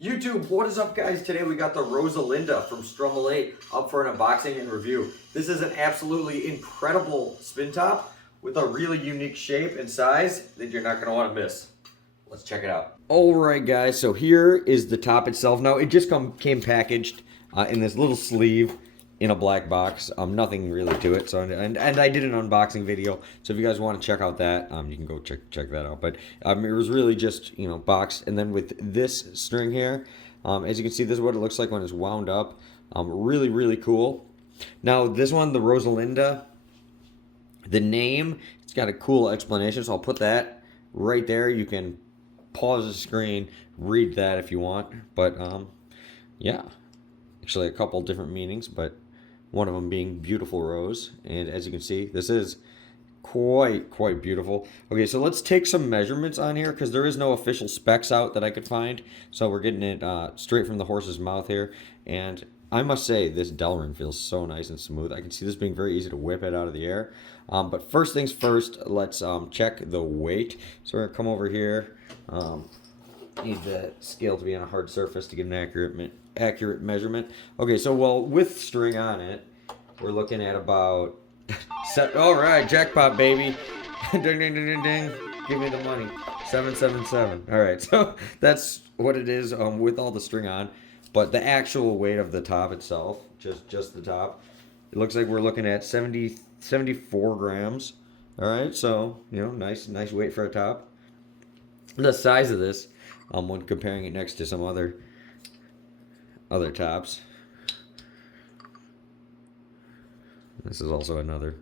YouTube, what is up guys? Today we got the Rosalinda from Strummol8 up for an unboxing and review. This is an absolutely incredible spin top with a really unique shape and size that you're not going to want to miss. Let's check it out. Alright guys, so here is the top itself. Now it just came packaged in this little sleeve in a black box. Nothing really to it. So and I did an unboxing video. So if you guys want to check out that, you can go check that out. But it was really just boxed, and then with this string here, as you can see, this is what it looks like when it's wound up. Really cool. Now this one, the Rosalinda, the name, it's got a cool explanation. So I'll put that right there. You can pause the screen, read that if you want. But yeah, actually a couple different meanings, but one of them being beautiful rose. And as you can see, this is quite beautiful. Okay, so let's take some measurements on here because there is no official specs out that I could find. So we're getting it straight from the horse's mouth here. And I must say, this Delrin feels so nice and smooth. I can see this being very easy to whip it out of the air. But first things first, let's check the weight. So we're going to come over here. Need the scale to be on a hard surface to get an accurate measurement. Okay, so well, with string on it, we're looking at about all right, jackpot baby. Ding ding ding ding ding. Give me the money. 777. All right, so that's what it is with all the string on. But the actual weight of the top itself, just the top, it looks like we're looking at 74 grams. All right, so nice weight for a top. The size of this, when comparing it next to some other tops. This is also another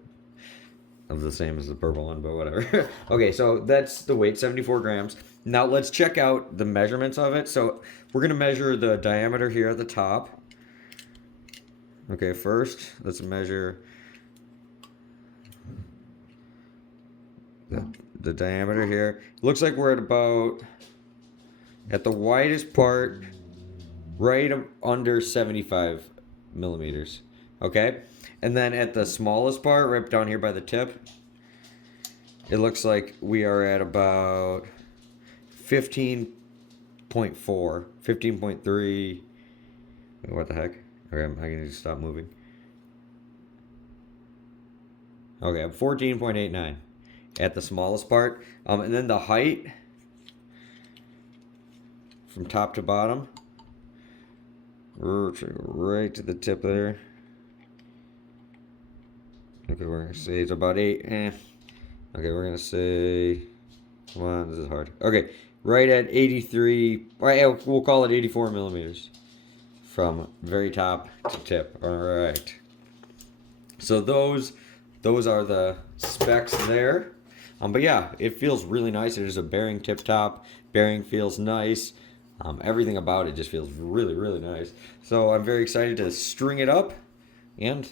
of the same as the purple one, but whatever. Okay, so that's the weight, 74 grams. Now let's check out the measurements of it. So we're going to measure the diameter here at the top. Okay, first let's measure the diameter here. Looks like we're at the widest part, right under 75 millimeters. Okay, and then at the smallest part, right down here by the tip, it looks like we are at about 15.4, 15.3. What the heck? Okay, I need to stop moving. Okay, I'm 14.89 at the smallest part. And then the height from top to bottom, right to the tip there. Okay, we're gonna say it's about 8. Okay, we're gonna say, come on, this is hard. Okay, right at 83. Right, we'll call it 84 millimeters from very top to tip. All right. So those are the specs there. But yeah, it feels really nice. It is a bearing tip top. Bearing feels nice. Everything about it just feels really nice. So I'm very excited to string it up and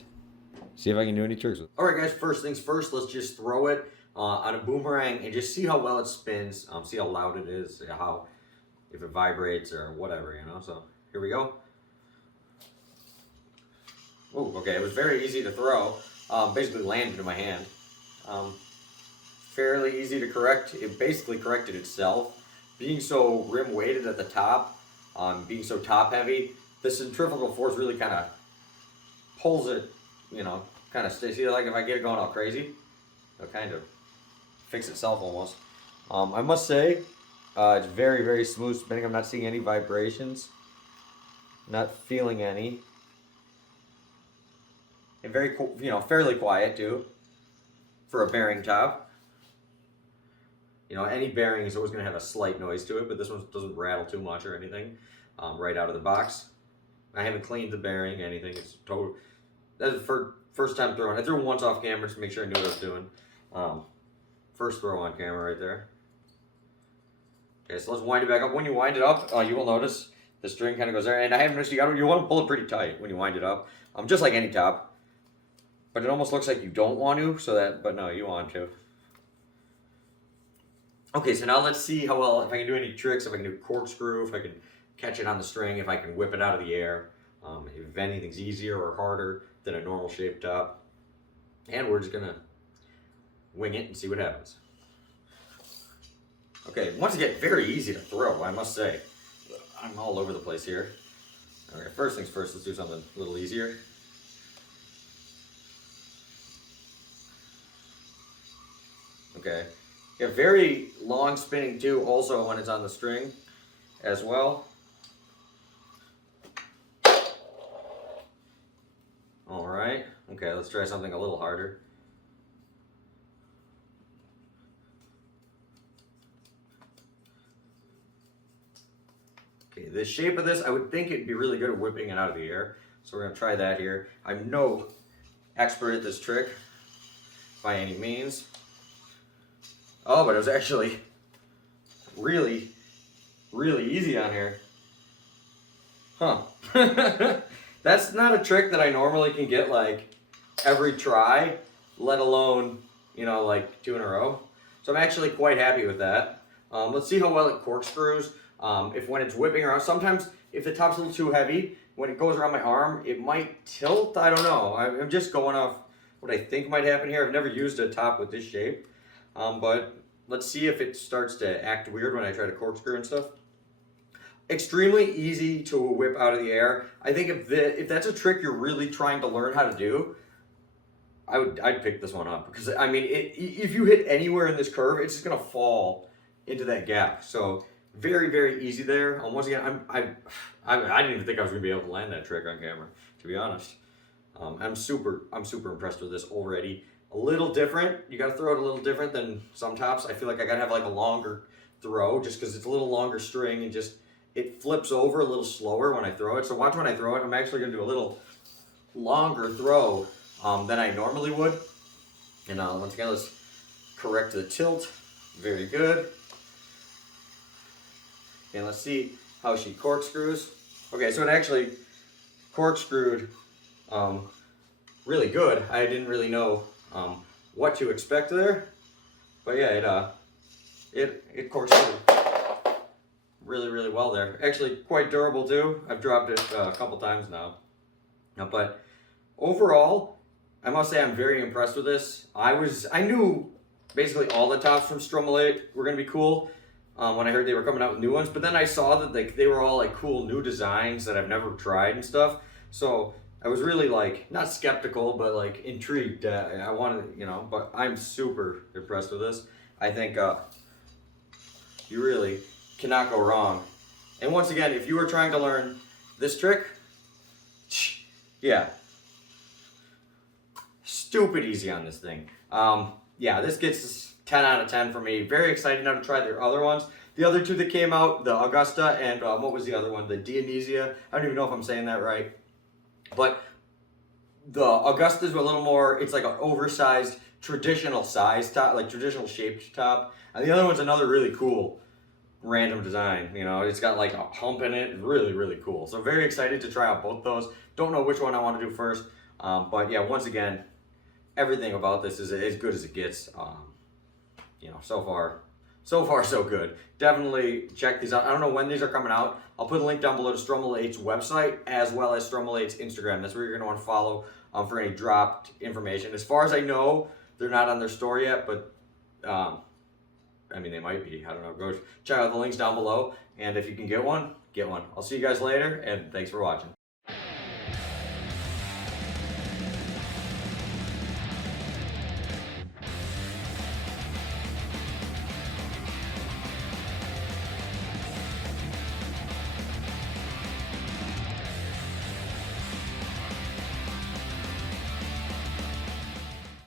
see if I can do any tricks with it. Alright guys, first things first, let's just throw it on a boomerang and just see how well it spins. See how loud it is, if it vibrates or whatever, So here we go. Oh, okay, it was very easy to throw. Basically landed in my hand. Fairly easy to correct. It basically corrected itself. Being so rim weighted at the top, being so top heavy, the centrifugal force really kind of pulls it, kind of stays. See, like if I get it going all crazy, it'll kind of fix itself almost. I must say, it's very smooth spinning. I'm not seeing any vibrations, not feeling any, and very, fairly quiet too for a bearing top. Any bearing is always going to have a slight noise to it, but this one doesn't rattle too much or anything right out of the box. I haven't cleaned the bearing, anything. It's total. That's the first time throwing. I threw it once off camera to make sure I knew what I was doing. First throw on camera right there. Okay, so let's wind it back up. When you wind it up, you will notice the string kind of goes there. And I haven't noticed you want to pull it pretty tight when you wind it up. Just like any top. But it almost looks like you don't want to, but no, you want to. Okay, so now let's see how well, if I can do any tricks, if I can do corkscrew, if I can catch it on the string, if I can whip it out of the air, if anything's easier or harder than a normal shaped top. And we're just gonna wing it and see what happens. Okay, once again, very easy to throw, I must say. I'm all over the place here. All right, first things first, let's do something a little easier. Okay, yeah, very long spinning too, also when it's on the string as well. All right, okay, let's try something a little harder. Okay, the shape of this, I would think it'd be really good at whipping it out of the air. So we're gonna try that here. I'm no expert at this trick by any means. Oh, but it was actually really, really easy on here. Huh. That's not a trick that I normally can get like every try, let alone, you know, like 2 in a row. So I'm actually quite happy with that. Let's see how well it corkscrews. If when it's whipping around, sometimes if the top's a little too heavy, when it goes around my arm, it might tilt. I don't know. I'm just going off what I think might happen here. I've never used a top with this shape, but let's see if it starts to act weird when I try to corkscrew and stuff. Extremely easy to whip out of the air. I think if that's a trick you're really trying to learn how to do, I'd pick this one up, because I mean, if you hit anywhere in this curve, it's just gonna fall into that gap. So very, very easy there. Once again, I didn't even think I was gonna be able to land that trick on camera, to be honest. I'm super impressed with this already. A little different. You got to throw it a little different than some tops. I feel like I got to have like a longer throw, just because it's a little longer string and just it flips over a little slower when I throw it. So watch when I throw it. I'm actually gonna do a little longer throw than I normally would. And once again, let's correct the tilt. Very good. And let's see how she corkscrews. Okay, so it actually corkscrewed really good. I didn't really know what to expect there, but yeah, it corkscrewed really, really well there. Actually, quite durable too. I've dropped it a couple times now. But overall, I must say I'm very impressed with this. I knew basically all the tops from Strummol8 were gonna be cool when I heard they were coming out with new ones, but then I saw that they were all like cool new designs that I've never tried and stuff. So I was really like, not skeptical, but like intrigued. I wanted, you know, but I'm super impressed with this. I think you really cannot go wrong. And once again, if you were trying to learn this trick, yeah, stupid easy on this thing. Yeah, this gets 10 out of 10 for me. Very excited now to try their other ones. The other two that came out, the Augusta and what was the other one? The Dionysia. I don't even know if I'm saying that right. But the Augusta's a little more, it's like an oversized traditional size top, like traditional shaped top. And the other one's another really cool random design. You know, it's got like a hump in it. Really, really cool. So very excited to try out both those. Don't know which one I want to do first. But yeah, once again, everything about this is as good as it gets. You know, so far so good. Definitely check these out. I don't know when these are coming out. I'll put a link down below to Strummol8's website as well as Strummol8's Instagram. That's where you're gonna want to follow for any dropped information. As far as I know, they're not on their store yet, but I mean, they might be. I don't know. Go check out the links down below, and if you can get one, get one. I'll see you guys later, and thanks for watching.